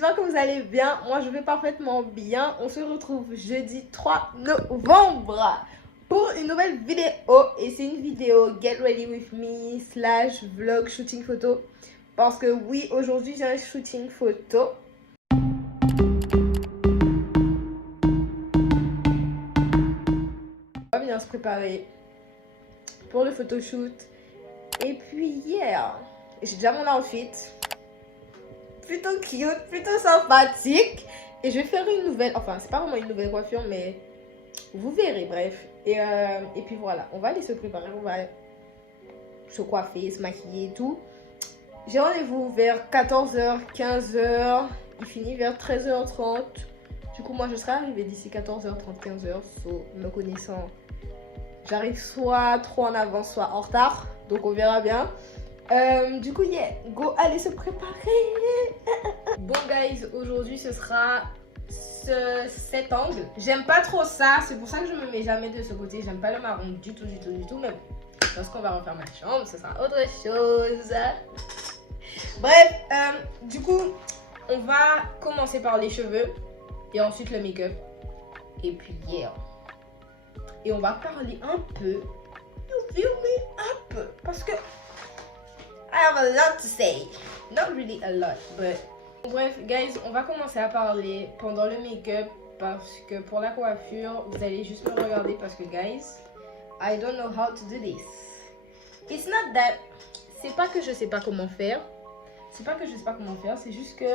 j'espère que vous allez bien. Moi, je vais parfaitement bien. On se retrouve jeudi 3 novembre pour une nouvelle vidéo. Et c'est une vidéo Get Ready With Me / vlog shooting photo. Parce que oui, aujourd'hui, j'ai un shooting photo. On va venir se préparer pour le photoshoot. Et puis, yeah, j'ai déjà mon outfit. Plutôt cute, plutôt sympathique. Et je vais faire une nouvelle, enfin c'est pas vraiment une nouvelle coiffure, mais vous verrez, bref. Et puis voilà, on va aller se préparer, on va se coiffer, se maquiller et tout. J'ai rendez-vous vers 14h, 15h, il finit vers 13h30. Du coup moi je serai arrivée d'ici 14h30, 15h, so, me connaissant. J'arrive soit trop en avance, soit en retard, donc on verra bien. Du coup, yeah, go, allez se préparer. Bon, guys, aujourd'hui, ce sera cet angle. J'aime pas trop ça, c'est pour ça que je me mets jamais de ce côté. J'aime pas le marron du tout. Mais bon, lorsqu'on va refaire ma chambre, ce sera autre chose. Bref, du coup, on va commencer par les cheveux et ensuite le make-up. Et puis, yeah. Et on va parler un peu. You feel me? Un peu. Parce que I have a lot to say. Not really a lot, but... Bref, guys, on va commencer à parler pendant le make-up parce que pour la coiffure, vous allez juste me regarder parce que, guys, I don't know how to do this. It's not that... C'est pas que je sais pas comment faire. C'est pas que je sais pas comment faire, c'est juste que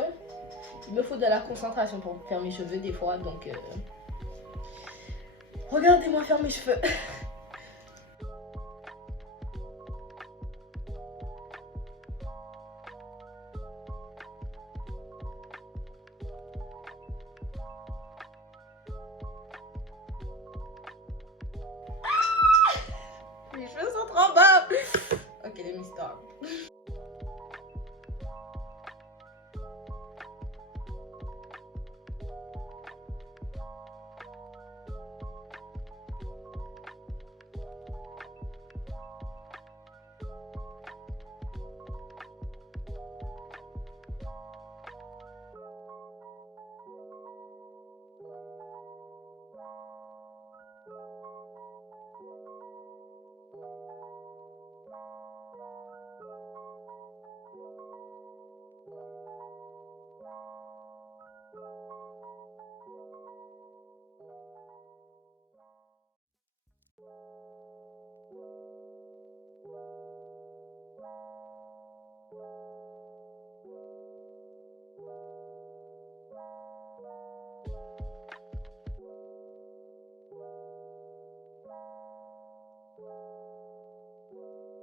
il me faut de la concentration pour faire mes cheveux des fois, donc... Regardez-moi faire mes cheveux. Mes cheveux sont trop bas. Ok, let me stop.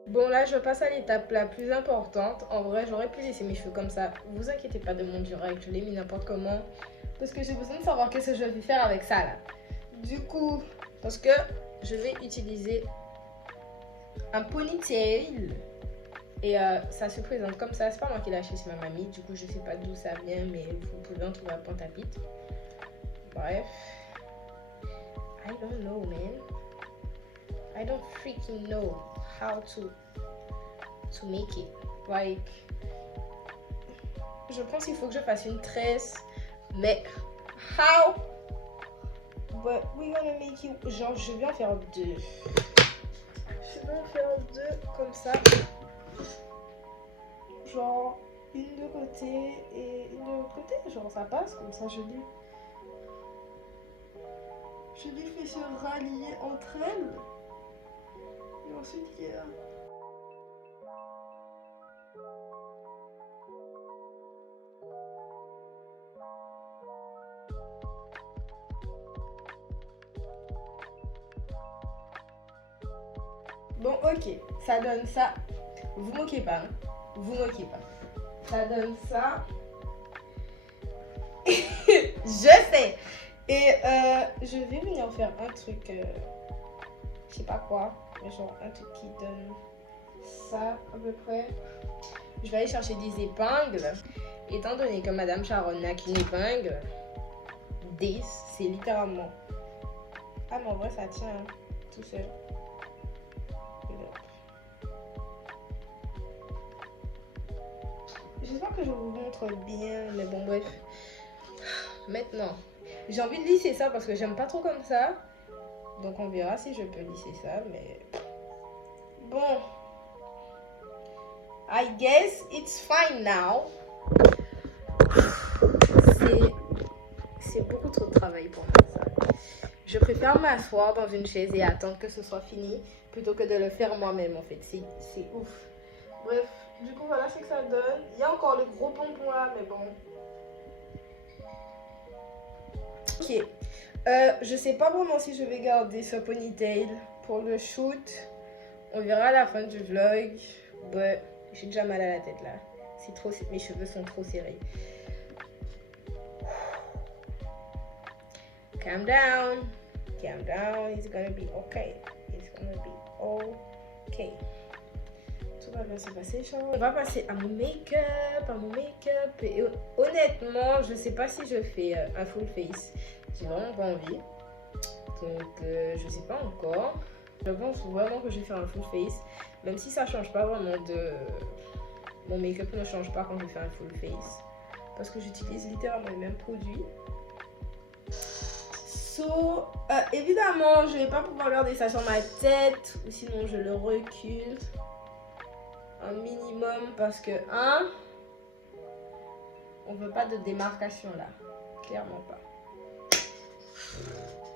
Bon, là, je passe à l'étape la plus importante. En vrai, j'aurais pu laisser mes cheveux comme ça. Vous inquiétez pas de mon direct, je l'ai mis n'importe comment. Parce que j'ai besoin de savoir qu'est-ce que je vais faire avec ça, là. Du coup, parce que je vais utiliser un ponytail. Et ça se présente comme ça. C'est pas moi qui l'ai acheté, c'est ma mamie. Du coup, je sais pas d'où ça vient, mais vous pouvez en trouver à Pointe-à-Pitre. Bref. I don't know, man. I don't freaking know how to make it. Like, je pense qu'il faut que je fasse une tresse, mais how? But we're gonna make it. Genre, je vais en faire deux. Je vais en faire deux comme ça. Genre, une de côté et une de l'autre côté. Genre, ça passe comme ça, je les fais se rallier entre elles. Et ensuite, il y a... Bon, ok, ça donne ça. Vous moquez pas, hein? Vous moquez pas. Ça donne ça. Je sais. Et je vais venir faire un truc, je sais pas quoi, mais genre un truc qui donne ça à peu près. Je vais aller chercher des épingles. Étant donné que Madame Sharon n'a qu'une épingle, 10, c'est littéralement... Ah mais en vrai ça tient hein, tout seul. j'espère que je vous montre bien, mais bon, bref. Maintenant, j'ai envie de lisser ça parce que j'aime pas trop comme ça. Donc, on verra si je peux lisser ça, mais bon. I guess it's fine now. C'est beaucoup trop de travail pour moi, ça. Je préfère m'asseoir dans une chaise et attendre que ce soit fini plutôt que de le faire moi-même, en fait. C'est ouf. Bref, du coup, voilà ce que ça donne. Il y a encore le gros pompon là, mais bon. Ok. Je sais pas vraiment si je vais garder ce ponytail pour le shoot. On verra à la fin du vlog. But j'ai déjà mal à la tête là. Mes cheveux sont trop serrés. Calm down. Calm down. It's gonna be okay. It's gonna be okay. Tout va bien se passer, Charles. On va passer à mon make-up. Et honnêtement, je sais pas si je fais un full face. J'ai vraiment pas envie. Donc, je sais pas encore. Je pense vraiment que je vais faire un full face. Même si ça change pas vraiment de... Mon make-up ne change pas quand je fais un full face. Parce que j'utilise littéralement les mêmes produits. So, évidemment, je vais pas pouvoir garder ça sur ma tête. Ou sinon, je le recule. Un minimum parce que, hein, on veut pas de démarcation là. Clairement pas.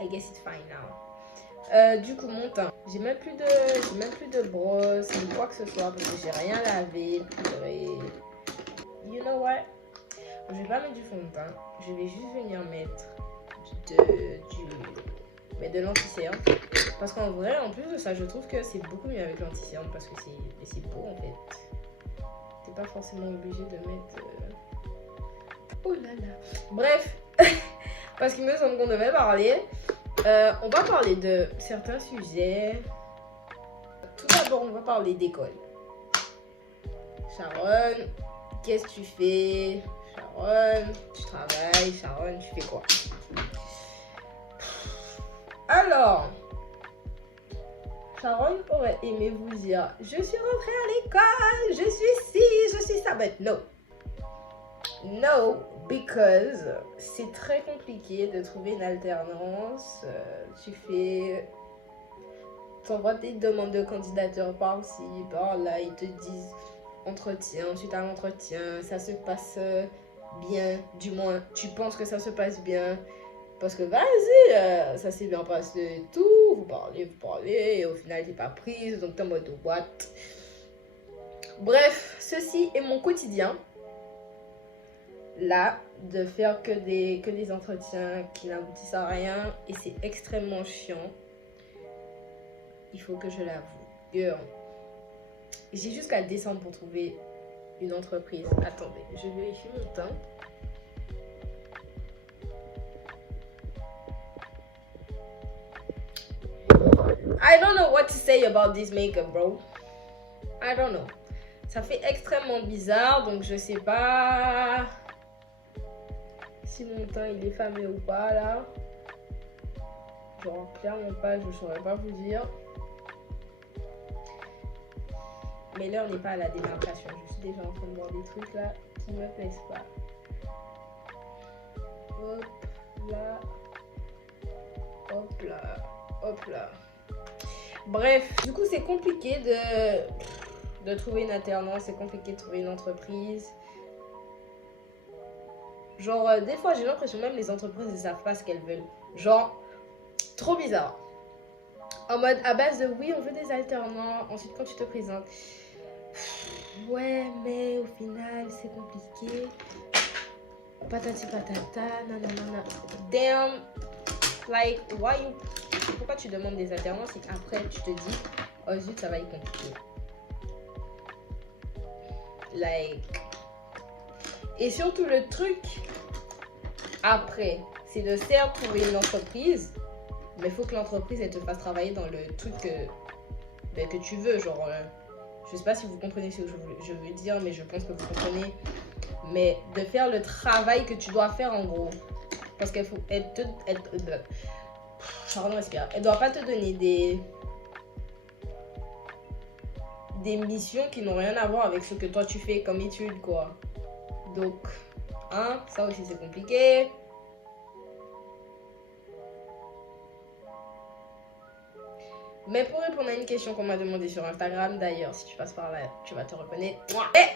I guess it's fine now. Du coup, mon teint. J'ai même plus de brosse ni quoi que ce soit parce que j'ai rien lavé. You know what? Je vais pas mettre du fond de teint. Je vais juste venir mettre de l'anti-cerne. Parce qu'en vrai, en plus de ça, je trouve que c'est beaucoup mieux avec l'anti-cerne parce que c'est beau en fait. T'es pas forcément obligé de mettre... Oh là là. Bref, parce qu'il me semble qu'on devait parler. On va parler de certains sujets. Tout d'abord, on va parler d'école. Sharon, qu'est-ce que tu fais? Sharon, tu travailles. Sharon, tu fais quoi? Alors, Sharon aurait aimé vous dire, je suis rentrée à l'école, je suis ci, je suis ça, but no. No, because c'est très compliqué de trouver une alternance. T'envoies des demandes de candidature par-ci, par-là, ils te disent entretien, ensuite à l'entretien, ça se passe bien, du moins tu penses que ça se passe bien. Parce que vas-y, ça s'est bien passé et tout, vous parlez, et au final t'es pas prise, donc t'es en mode what? Bref, ceci est mon quotidien. Là, de faire que des entretiens qui n'aboutissent à rien et c'est extrêmement chiant. Il faut que je l'avoue. Girl. J'ai jusqu'à décembre pour trouver une entreprise. Attendez, je vérifie mon temps. I don't know what to say about this makeup, bro. I don't know. Ça fait extrêmement bizarre, donc je sais pas si mon teint il est fameux ou pas là. Genre clairement pas, je saurais pas vous dire. Mais l'heure n'est pas à la démarcation. Je suis déjà en train de voir des trucs là qui me plaisent pas. Hop là. Hop là. Hop là. Bref, du coup c'est compliqué de trouver une alternance, c'est compliqué de trouver une entreprise. Genre des fois j'ai l'impression même les entreprises ne savent pas ce qu'elles veulent. Genre trop bizarre. En mode à base de oui on veut des alternants, ensuite quand tu te présentes, ouais mais au final c'est compliqué. Patati patata, nanana. Damn, like why you... Pourquoi tu demandes des alternances et après tu te dis oh zut ça va être compliqué. Like. Et surtout le truc après c'est de certes trouver une entreprise, mais il faut que l'entreprise elle te fasse travailler dans le truc que tu veux. Genre je sais pas si vous comprenez ce que je veux dire, mais je pense que vous comprenez. Mais de faire le travail que tu dois faire en gros. Parce qu'elle faut elle doit pas te donner des missions qui n'ont rien à voir avec ce que toi tu fais comme étude quoi. Donc, hein, ça aussi c'est compliqué. Mais pour répondre à une question qu'on m'a demandé sur Instagram, d'ailleurs, si tu passes par là, tu vas te reconnaître. Et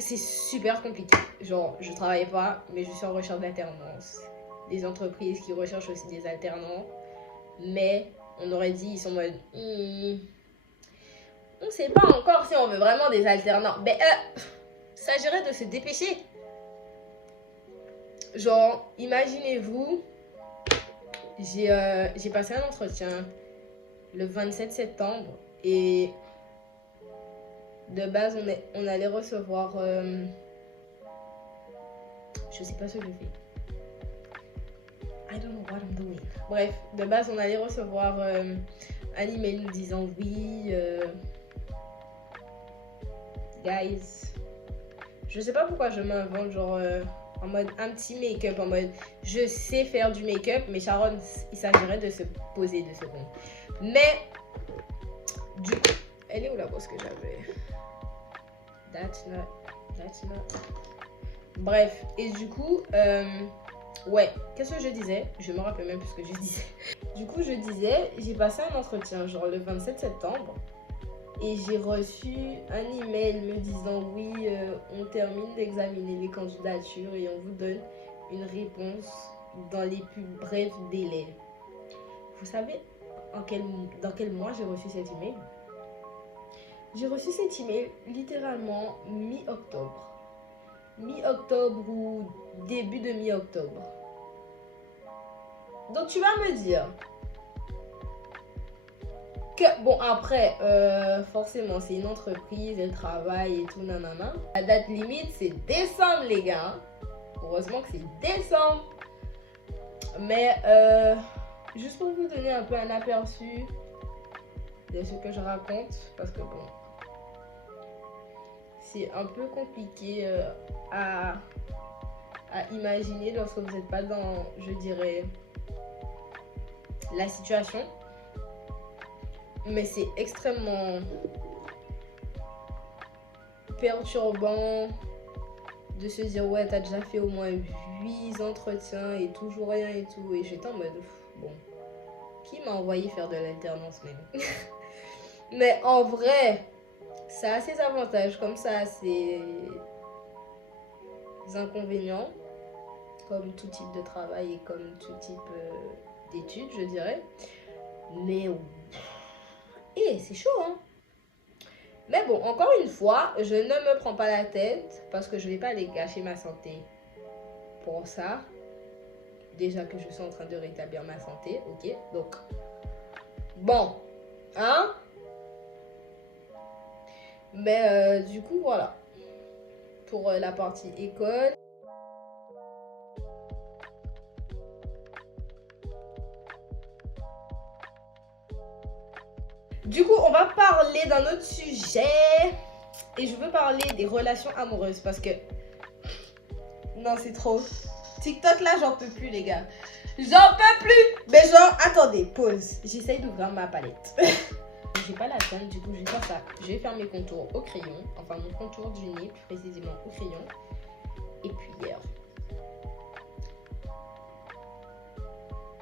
c'est super compliqué. Genre, je travaille pas, mais je suis en recherche d'alternance. Des entreprises qui recherchent aussi des alternants. Mais on aurait dit, ils sont en mode... on sait pas encore si on veut vraiment des alternants. Mais s'agirait de se dépêcher. Genre, imaginez-vous, j'ai passé un entretien le 27 septembre et de base on allait recevoir je sais pas ce que je fais. I don't know what I'm doing. Bref, de base on allait recevoir un email nous disant oui guys, je sais pas pourquoi je m'invente genre en mode un petit make-up, en mode je sais faire du make-up, mais Sharon, il s'agirait de se poser 2 secondes. Mais du coup, elle est où la bosse que j'avais? That's not. Bref, et du coup, ouais, qu'est-ce que je disais? Je me rappelle même plus ce que je disais. Du coup, je disais, j'ai passé un entretien genre le 27 septembre et j'ai reçu un email me disant oui, on termine d'examiner les candidatures et on vous donne une réponse dans les plus brefs délais. Vous savez dans quel mois j'ai reçu cet email? J'ai reçu cet email littéralement mi-octobre. Mi-octobre ou début de mi-octobre. Donc tu vas me dire que, bon après, forcément c'est une entreprise, elle travaille et tout, nanana. La date limite c'est décembre les gars. Heureusement que c'est décembre. Mais juste pour vous donner un peu un aperçu de ce que je raconte, parce que bon, c'est un peu compliqué à imaginer lorsque vous n'êtes pas dans, je dirais, la situation. Mais c'est extrêmement perturbant de se dire ouais, t'as déjà fait au moins 8 entretiens et toujours rien et tout. Et j'étais en mode bon, qui m'a envoyé faire de l'alternance même? Mais en vrai, ça a ses avantages comme ça a ses inconvénients, comme tout type de travail et comme tout type d'études, je dirais. Mais c'est chaud, hein. Mais bon, encore une fois, je ne me prends pas la tête parce que je ne vais pas aller gâcher ma santé pour ça. Déjà que je suis en train de rétablir ma santé, ok? Donc, bon, hein? Mais du coup, voilà. Pour la partie école. Du coup, on va parler d'un autre sujet. Et je veux parler des relations amoureuses parce que... Non, c'est trop. TikTok, là, j'en peux plus, les gars. J'en peux plus. Mais genre, attendez, pause. J'essaye d'ouvrir ma palette. J'ai pas la teinte, du coup, je vais faire ça. Je vais faire mes contours au crayon. Enfin, mon contour du nez, plus précisément au crayon. Et puis, hier.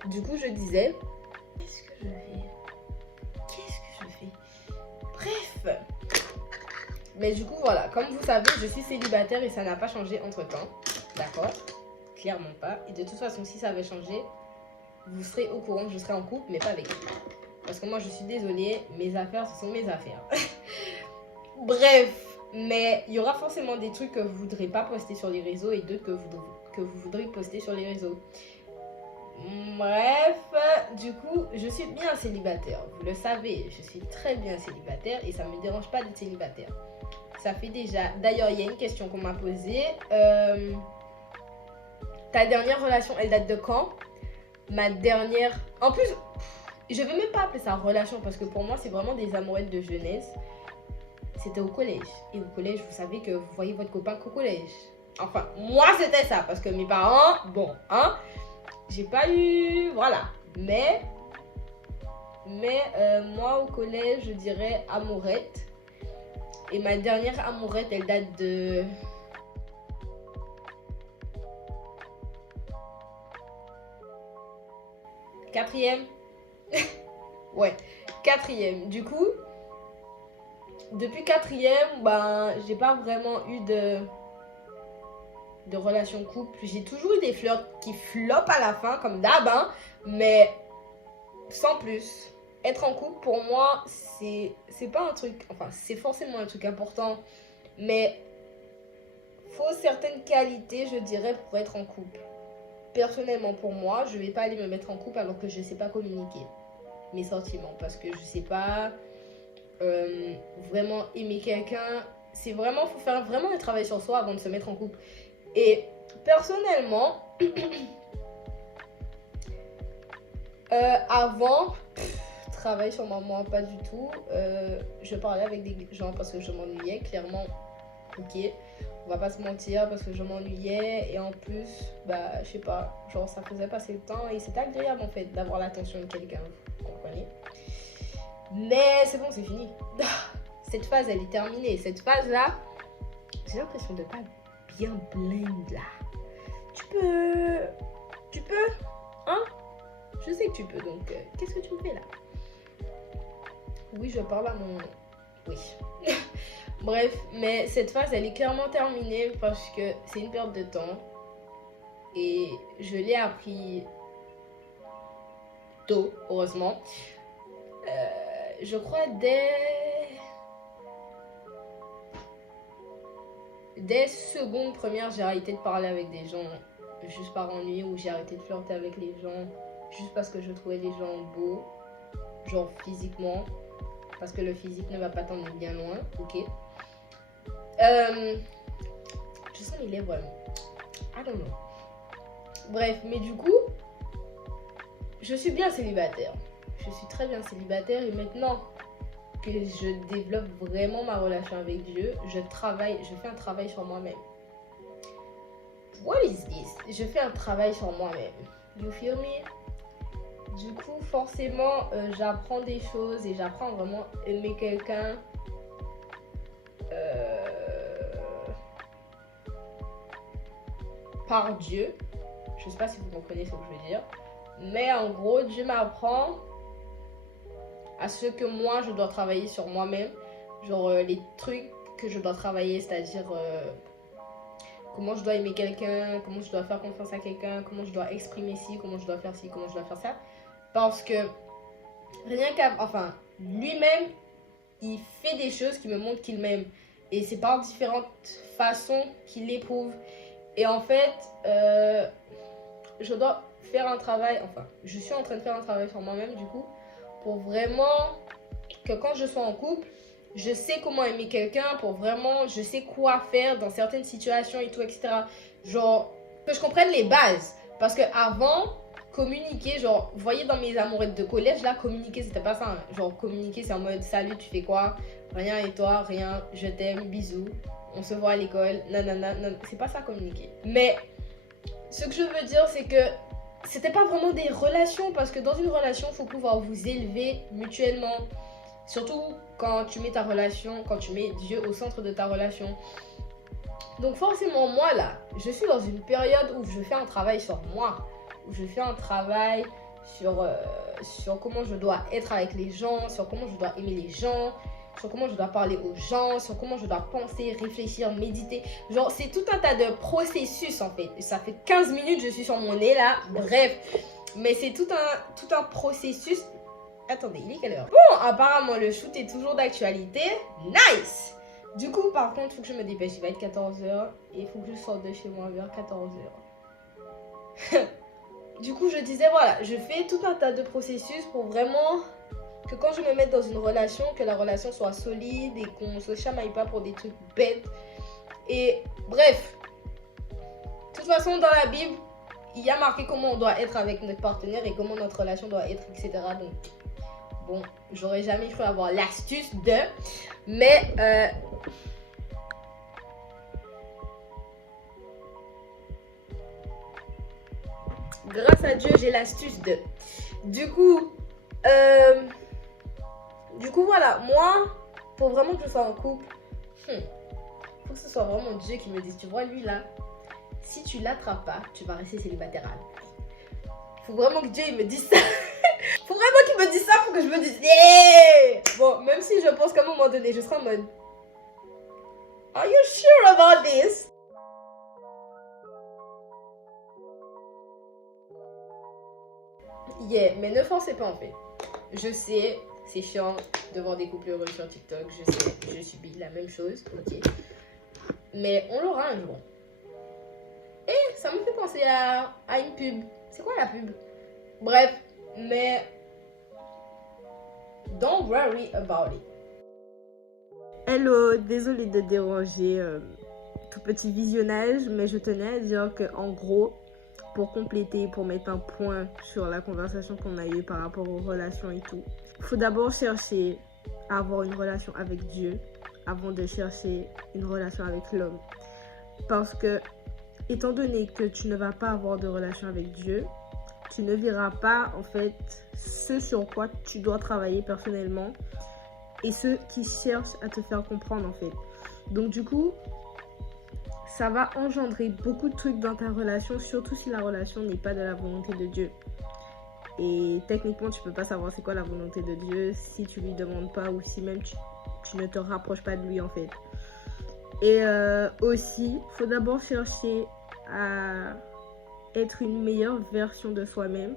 Du coup, je disais... Qu'est-ce que je fais? Bref. Mais du coup, voilà. Comme vous savez, je suis célibataire et ça n'a pas changé entre-temps. D'accord? Clairement pas. Et de toute façon, si ça avait changé, vous serez au courant que je serai en couple, mais pas avec lui. Parce que moi, je suis désolée, mes affaires, ce sont mes affaires. Bref, mais il y aura forcément des trucs que vous ne voudrez pas poster sur les réseaux et d'autres que vous voudrez poster sur les réseaux. Bref, du coup, je suis bien célibataire. Vous le savez, je suis très bien célibataire et ça ne me dérange pas d'être célibataire. Ça fait déjà... D'ailleurs, il y a une question qu'on m'a posée. Ta dernière relation, elle date de quand? Ma dernière... En plus, je ne vais même pas appeler ça relation parce que pour moi, c'est vraiment des amourettes de jeunesse. C'était au collège. Et au collège, vous savez que vous voyez votre copain qu'au collège. Enfin, moi, c'était ça. Parce que mes parents, bon, hein, j'ai pas eu... Voilà. Mais moi, au collège, je dirais amourette. Et ma dernière amourette, elle date de quatrième. Ouais, quatrième. Du coup, depuis quatrième, ben, j'ai pas vraiment eu de relation couple. J'ai toujours eu des flirts qui flopent à la fin, comme d'hab, hein, mais sans plus. Être en couple, pour moi, c'est pas un truc... Enfin, c'est forcément un truc important, mais faut certaines qualités, je dirais, pour être en couple. Personnellement, pour moi, je vais pas aller me mettre en couple alors que je sais pas communiquer mes sentiments, parce que je sais pas vraiment aimer quelqu'un. C'est vraiment, faut faire vraiment un travail sur soi avant de se mettre en couple. Et personnellement, avant, travail sur moi, pas du tout. Je parlais avec des gens parce que je m'ennuyais, clairement. Ok, on va pas se mentir, parce que je m'ennuyais. Et en plus, bah, je sais pas, genre ça faisait passer le temps. Et c'était agréable en fait d'avoir l'attention de quelqu'un, vous comprenez. Mais c'est bon, c'est fini. Cette phase, elle est terminée. Cette phase-là, j'ai l'impression de pas bien blend là. Tu peux, hein? Je sais que tu peux, donc qu'est-ce que tu me fais là? Oui, je parle à mon... Oui. Bref, mais cette phase, elle est clairement terminée parce que c'est une perte de temps. Et je l'ai appris tôt, heureusement. Je crois dès seconde, première, j'ai arrêté de parler avec des gens juste par ennui, ou j'ai arrêté de flirter avec les gens juste parce que je trouvais les gens beaux, genre physiquement, parce que le physique ne va pas t'emmener bien loin, ok. Je sens les lèvres, I don't know. Bref, mais du coup, je suis bien célibataire. Je suis très bien célibataire, et maintenant que je développe vraiment ma relation avec Dieu, je fais un travail sur moi-même. What is this? Je fais un travail sur moi-même. You feel me? Du coup, forcément, j'apprends des choses et j'apprends vraiment à aimer quelqu'un. Par Dieu. Je sais pas si vous comprenez ce que je veux dire. Mais en gros, Dieu m'apprend à ce que moi, je dois travailler sur moi-même. Genre les trucs que je dois travailler, c'est-à-dire comment je dois aimer quelqu'un, comment je dois faire confiance à quelqu'un, comment je dois exprimer ci, comment je dois faire ci, comment je dois faire ça. Parce que enfin, lui-même, il fait des choses qui me montrent qu'il m'aime. Et c'est par différentes façons qu'il l'éprouve. Et en fait, je dois faire un travail, enfin, je suis en train de faire un travail sur moi-même du coup, pour vraiment que quand je sois en couple, je sais comment aimer quelqu'un, pour vraiment, je sais quoi faire dans certaines situations et tout, etc. Genre, que je comprenne les bases. Parce que avant, communiquer, genre, vous voyez dans mes amourettes de collège, là, communiquer, c'était pas ça. Hein. Genre, communiquer, c'est en mode, salut, tu fais quoi? Rien, et toi? Rien, je t'aime, bisous. On se voit à l'école, nanana, non, c'est pas ça communiquer. Mais ce que je veux dire, c'est que c'était pas vraiment des relations, parce que dans une relation, il faut pouvoir vous élever mutuellement. Surtout quand tu mets ta relation, quand tu mets Dieu au centre de ta relation. Donc forcément, moi là, je suis dans une période où je fais un travail sur moi. Où je fais un travail sur comment je dois être avec les gens, sur comment je dois aimer les gens, sur comment je dois parler aux gens, sur comment je dois penser, réfléchir, méditer. Genre, c'est tout un tas de processus en fait. Ça fait 15 minutes, je suis sur mon nez là. Bref, mais c'est tout un processus. Attendez, il est quelle heure? Bon, apparemment, le shoot est toujours d'actualité. Nice! Du coup, par contre, il faut que je me dépêche. Il va être 14h et il faut que je sorte de chez moi vers 14h. Du coup, je disais, voilà, je fais tout un tas de processus pour vraiment que quand je me mette dans une relation, que la relation soit solide et qu'on ne se chamaille pas pour des trucs bêtes. Et bref, de toute façon, dans la Bible, il y a marqué comment on doit être avec notre partenaire et comment notre relation doit être, etc. Donc, bon, j'aurais jamais cru avoir l'astuce de... Mais... grâce à Dieu, j'ai l'astuce de... Du coup, voilà, moi, pour vraiment que je sois en couple, faut que ce soit vraiment Dieu qui me dise, tu vois, lui là, si tu l'attrapes pas, tu vas rester célibataire à vie. Faut vraiment que Dieu il me dise ça. Faut vraiment qu'il me dise ça pour que je me dise yeah! Bon, même si je pense qu'à un moment donné, je serai en mode Are you sure about this? Yeah, mais ne forcez pas en fait. Je sais, c'est chiant de voir des couples heureux sur TikTok. Je sais, je subis la même chose, ok. Mais on l'aura un jour. Et ça me fait penser à une pub. C'est quoi la pub? Bref, mais don't worry about it. Hello, désolée de déranger tout petit visionnage, mais je tenais à dire que en gros, pour compléter, pour mettre un point sur la conversation qu'on a eue par rapport aux relations et tout, il faut d'abord chercher à avoir une relation avec Dieu avant de chercher une relation avec l'homme. Parce que, étant donné que tu ne vas pas avoir de relation avec Dieu, tu ne verras pas en fait ce sur quoi tu dois travailler personnellement et ceux qui cherchent à te faire comprendre en fait. Donc du coup, ça va engendrer beaucoup de trucs dans ta relation, surtout si la relation n'est pas de la volonté de Dieu. Et techniquement, tu peux pas savoir c'est quoi la volonté de Dieu si tu lui demandes pas ou si même tu ne te rapproches pas de lui en fait. Et aussi, il faut d'abord chercher à être une meilleure version de soi-même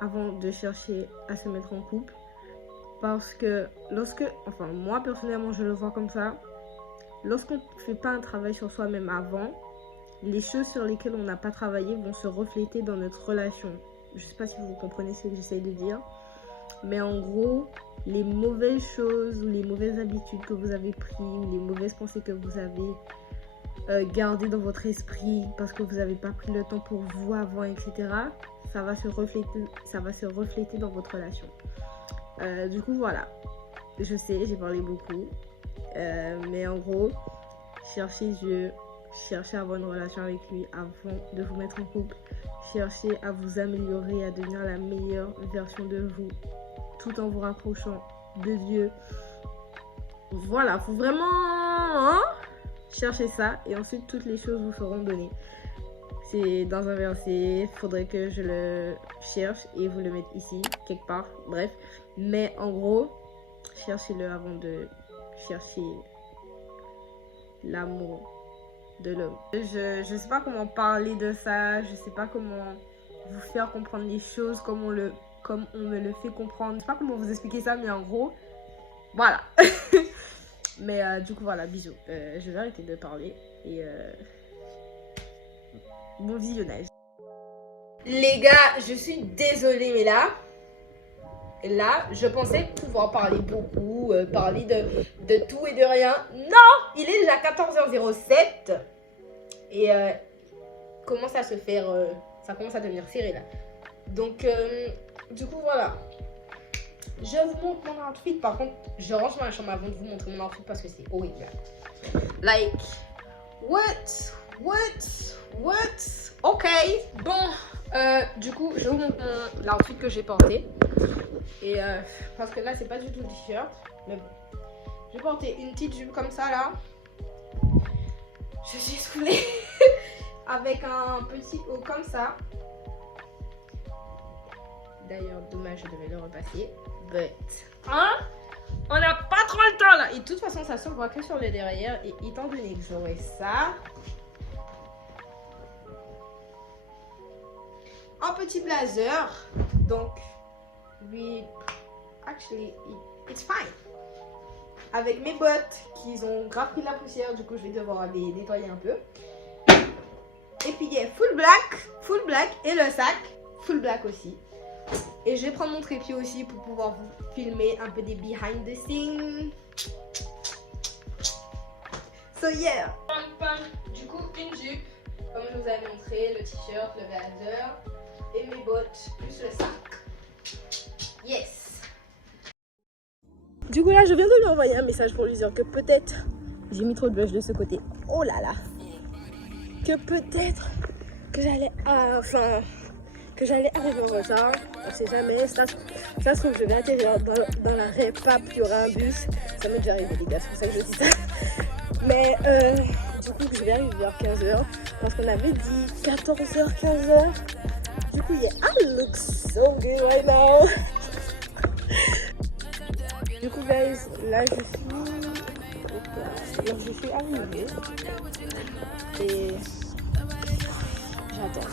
avant de chercher à se mettre en couple. Parce que enfin moi personnellement je le vois comme ça, lorsqu'on ne fait pas un travail sur soi-même avant, les choses sur lesquelles on n'a pas travaillé vont se refléter dans notre relation. Je ne sais pas si vous comprenez ce que j'essaie de dire, mais en gros, les mauvaises choses ou les mauvaises habitudes que vous avez prises, ou les mauvaises pensées que vous avez gardées dans votre esprit parce que vous n'avez pas pris le temps pour vous avant, etc., ça va se refléter dans votre relation. Du coup, voilà. Je sais, j'ai parlé beaucoup. Mais en gros, cherchez Dieu, cherchez à avoir une relation avec lui avant de vous mettre en couple. Cherchez à vous améliorer, à devenir la meilleure version de vous, tout en vous rapprochant de Dieu. Voilà, faut vraiment chercher ça et ensuite toutes les choses vous seront données. C'est dans un verset, il faudrait que je le cherche et vous le mette ici, quelque part, bref. Mais en gros, cherchez-le avant de chercher l'amour de l'homme. Je sais pas comment parler de ça, je sais pas comment vous faire comprendre les choses comme on me le fait comprendre. Je sais pas comment vous expliquer ça, mais en gros, voilà. Mais du coup, voilà, bisous. Je vais arrêter de parler et bon visionnage. Les gars, je suis désolée, mais là, je pensais pouvoir parler beaucoup, parler de tout et de rien. Non, il est déjà 14h07 et commence à se faire, ça commence à devenir serré là. Donc, du coup, voilà. Je vous montre mon outfit. Par contre, je range ma chambre avant de vous montrer mon outfit parce que c'est horrible. Like, what? Ok, bon, du coup, je vous montre l'outfit que j'ai porté. Et parce que là, c'est pas du tout le t-shirt. Mais bon, j'ai porté une petite jupe comme ça là. Je suis saoulée. Avec un petit haut comme ça. D'ailleurs, dommage, je devais le repasser. But, hein? On n'a pas trop le temps là. Et de toute façon, ça se voit que sur le derrière. Et étant donné que j'aurai ça. Un petit blazer. Donc, oui. Actually, it's fine. Avec mes bottes qui ont grave pris de la poussière. Du coup, je vais devoir les nettoyer un peu. Et puis, il y a full black. Et le sac, full black aussi. Et je vais prendre mon trépied aussi pour pouvoir vous filmer un peu des behind the scenes. So yeah. Du coup, une jupe, comme je vous avais montré, le t-shirt, le blazer et mes bottes, plus le sac. Yes. Du coup là, je viens de lui envoyer un message pour lui dire que peut-être, j'ai mis trop de blush de ce côté. Oh là là. Que peut-être que j'allais, que j'allais arriver en retard, on sait jamais, ça se trouve je vais atterrir dans la répa, puis il y aura un bus, ça m'est déjà arrivé les gars, c'est pour ça que je dis ça. Mais du coup je vais arriver vers 15h, parce qu'on avait dit 14h, 15h, Du coup, yeah, I look so good right now. Du coup, guys, là je suis arrivée et j'attends.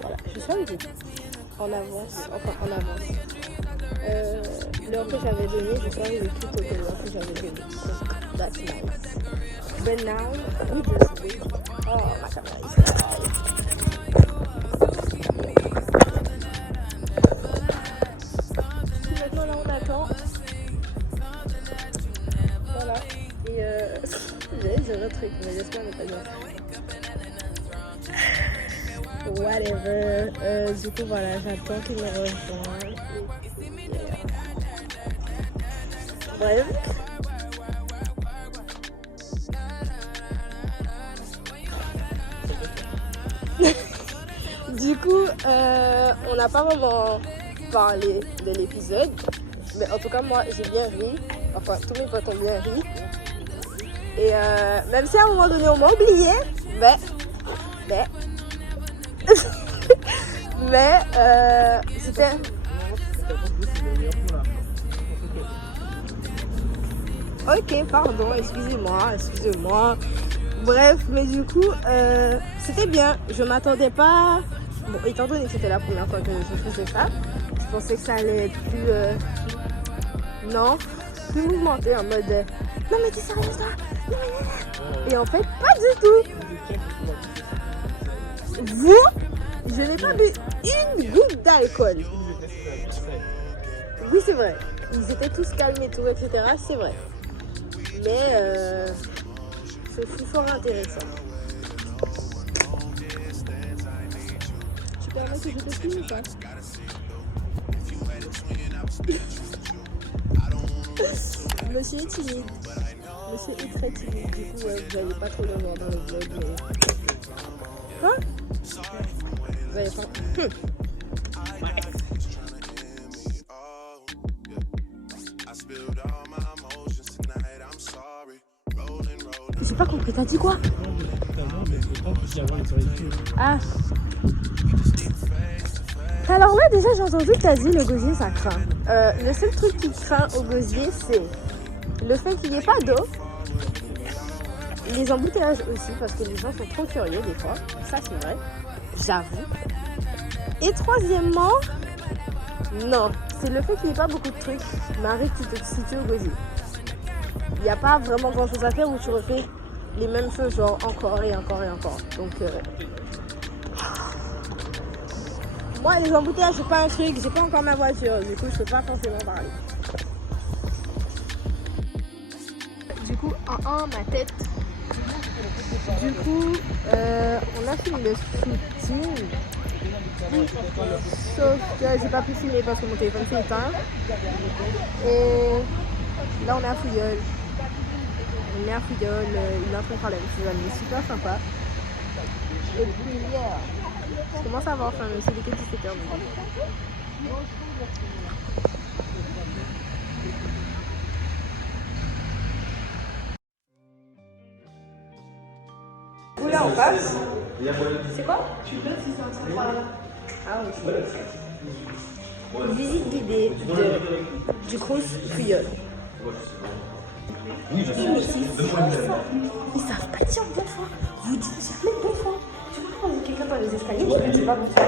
Voilà, je suis arrivée en avance, l'heure que j'avais donnée, je suis arrivée tout au l'heure que j'avais donnée. So that's nice. But now, we just wait. Oh, my camera is nice. Maintenant, là, on attend. Voilà. Et j'allais dire un truc, mais j'espère ne pas dire. Whatever. Du coup, voilà, j'attends qu'il me rejoigne. Bref. Du coup, on n'a pas vraiment parlé de l'épisode, mais en tout cas, moi, j'ai bien ri. Enfin, tous mes potes ont bien ri. Et même si à un moment donné, on m'a oublié, mais c'était... Ok, pardon, excusez-moi. Bref, mais du coup, c'était bien. Je m'attendais pas... Bon, étant donné que c'était la première fois que je faisais ça, je pensais que ça allait être plus... Non, plus mouvementé, en mode... Non mais t'es sérieuse là? Non. Et en fait, pas du tout. Je n'ai pas bu une goutte d'alcool. Oui, c'est vrai. Ils étaient tous calmes et tout, etc. C'est vrai. Mais ce fut fort intéressant. Tu permets que je te filme ou pas? Monsieur est timide. Monsieur est très timide. Du coup, vous n'allez pas trop le voir dans le vlog. Mais... Quoi? Vous allez pas... J'ai pas compris, t'as dit quoi? Ah. Alors là déjà j'ai entendu que t'as dit le gosier ça craint. Le seul truc qui craint au gosier c'est le fait qu'il n'y ait pas d'eau. Les embouteillages aussi parce que les gens sont trop curieux des fois. Ça c'est vrai, j'avoue. Et troisièmement, non, c'est le fait qu'il n'y ait pas beaucoup de trucs. Marie, tu te situes au gosier. Il n'y a pas vraiment grand chose à faire où tu refais les mêmes choses genre encore et encore et encore. Donc moi les embouteillages c'est pas un truc, j'ai pas encore ma voiture, du coup je peux pas forcément parler. Du coup ma tête. Du coup on a fini le shooting. Sauf que j'ai pas pu filmer parce que mon téléphone s'est éteint. Et là on est à Fouilleul. Il est en train de parler avec ses amis, super sympa. Et puis hier, je commence à avoir faim, mais c'est les 17h. Où là on passe? C'est quoi? Tu peux si c'est un truc par là. Ah oui. Visite guidée du Crous Fouilleul. Oui, je sais. Ils savent pas dire bonsoir. Vous dites jamais bonsoir. Tu peux croiser quelqu'un dans les escaliers, je ne dis pas bonsoir.